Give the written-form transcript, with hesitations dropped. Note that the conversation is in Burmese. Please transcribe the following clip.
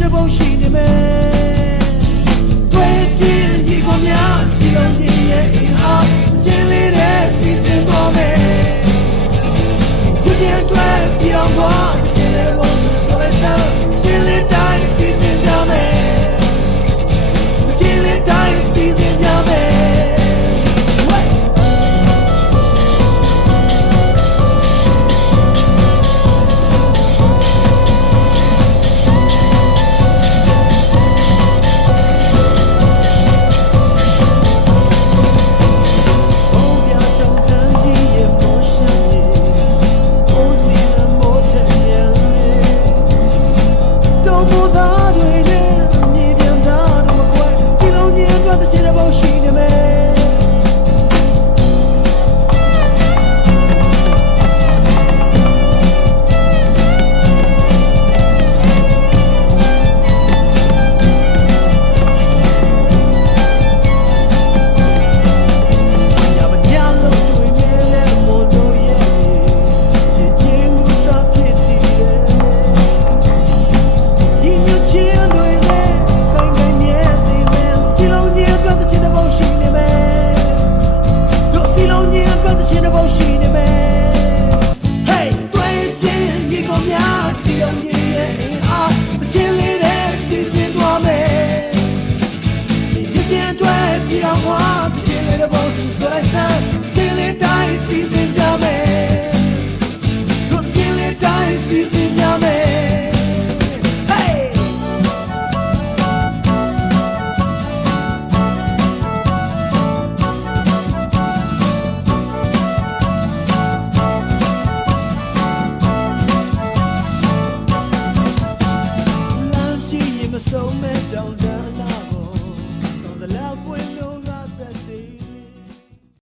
ချင်းတစ်ပုံရှိနေမယ်တွေ့ချင်းဒီကိုများစီလုံးချင်းရဲ့အင်အားချင်းလေးတဲ့စီစဉ်သွားမယ်ဒီအတွက်ပြည်တော်ကချင်းလေးပုံဆိုလိုက်စမ်းချင်းလေးတိုင်းစီစဉ်ကြမယ်ချင်းလေးတိုင်းစီစဉ်ကြမယ်ပြည်တော်ကချင်းလေးတဲ့ပုံဆိုလိုက်စမ်းချင်းလေးတိုင်းစီစဉ်ကြမယ်တို့ချင်းလေးတိုင်းစီစဉ်